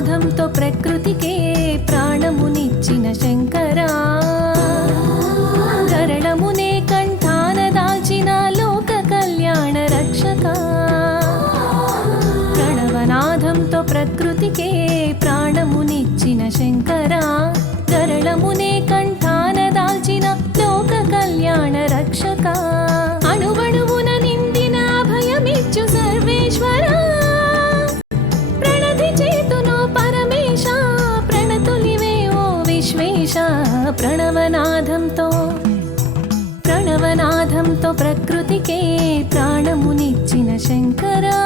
ప్రణవనాదంతో ప్రకృతికే ప్రాణమునిచ్చిన శంకరా, గరళమునే కంఠాన దాల్చిన లోక కళ్యాణ రక్షక. ప్రణవనాదంతో ప్రకృతికే ప్రాణమునిచ్చిన శంకరా, గరళమునే కంఠాన దాల్చిన లోక కళ్యాణ రక్షక. అణువణువున నిండిన అభయమిచ్చు సర్వేశ్వరా, ప్రణతి చేతును పరమేశ, ప్రణతులివే ఓ విశ్వేశ. ప్రణవనాదంతో ప్రకృతికే ప్రాణమునిచ్చిన శంకరా.